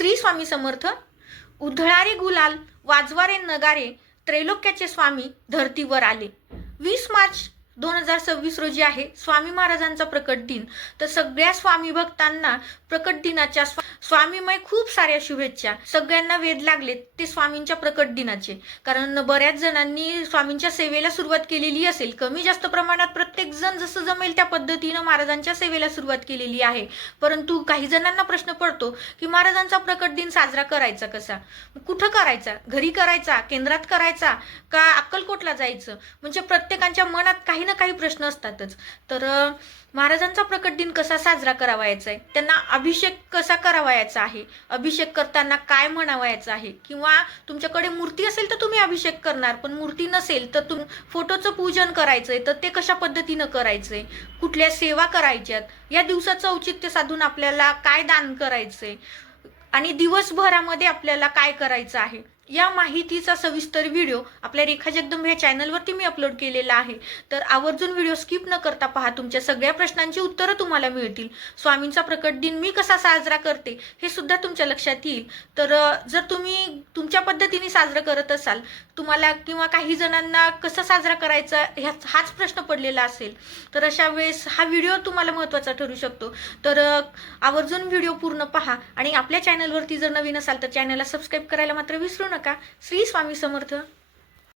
श्री स्वामी समर्थ. उधळारे गुलाल, वाजवारे नगारे, त्रैलोक्याचे स्वामी धरतीवर आले. 20 मार्च 2026 रोजी आहे स्वामी महाराजांचा प्रकट दिन. तर सगळ्या स्वामी भक्तांना प्रकट दिनाच्या स्वामीमय खूप साऱ्या शुभेच्छा. सगळ्यांना वेध लागलेत ते स्वामींच्या प्रकट दिनाचे, कारण बऱ्याच जणांनी स्वामींच्या सेवेला सुरुवात केलेली असेल. कमी जास्त प्रमाणात प्रत्येक जण जसं जमेल त्या पद्धतीनं महाराजांच्या सेवेला सुरुवात केलेली आहे. परंतु काही जणांना प्रश्न पडतो की महाराजांचा प्रकट दिन साजरा करायचा कसा, कुठं करायचा, घरी करायचा, केंद्रात करायचा का अक्कलकोटला जायचं. म्हणजे प्रत्येकाच्या मनात काही ना काही प्रश्न असतातच. तर महाराजांचा प्रकट दिन कसा साजरा करावायचा आहे, त्यांना अभिषेक कसा करावायचा आहे, अभिषेक करताना काय म्हणावायचं आहे, किंवा तुमच्याकडे मूर्ती असेल तर तुम्ही अभिषेक करणार, पण मूर्ती नसेल तर फोटोचं पूजन करायचंय तर ते कशा पद्धतीनं करायचंय, कुठल्या सेवा करायच्यात, या दिवसाचं औचित्य साधून आपल्याला काय दान करायचंय आणि दिवसभरामध्ये आपल्याला काय करायचं आहे, या माहितीचा सविस्तर व्हिडिओ आपल्या रेखा जगदंबे या चॅनलवरती मी अपलोड केलेला आहे. तर आवर्जून व्हिडिओ स्किप न करता पहा, तुमच्या सगळ्या प्रश्नांची उत्तरं तुम्हाला मिळतील. स्वामींचा प्रकट दिन मी कसा साजरा करते हे सुद्धा तुमच्या लक्षात येईल. तर जर तुम्ही तुमच्या पद्धतीने साजरा करत असाल, तुम्हाला किंवा काही जणांना कसं साजरा करायचा हाच प्रश्न पडलेला असेल, तर अशा वेळेस हा व्हिडिओ तुम्हाला महत्त्वाचा ठरू शकतो. तर आवर्जून व्हिडिओ पूर्ण पहा आणि आपल्या चॅनलवरती जर नवीन असाल तर चॅनलला सबस्क्राईब करायला मात्र विसरू नका. श्री स्वामी समर्थ.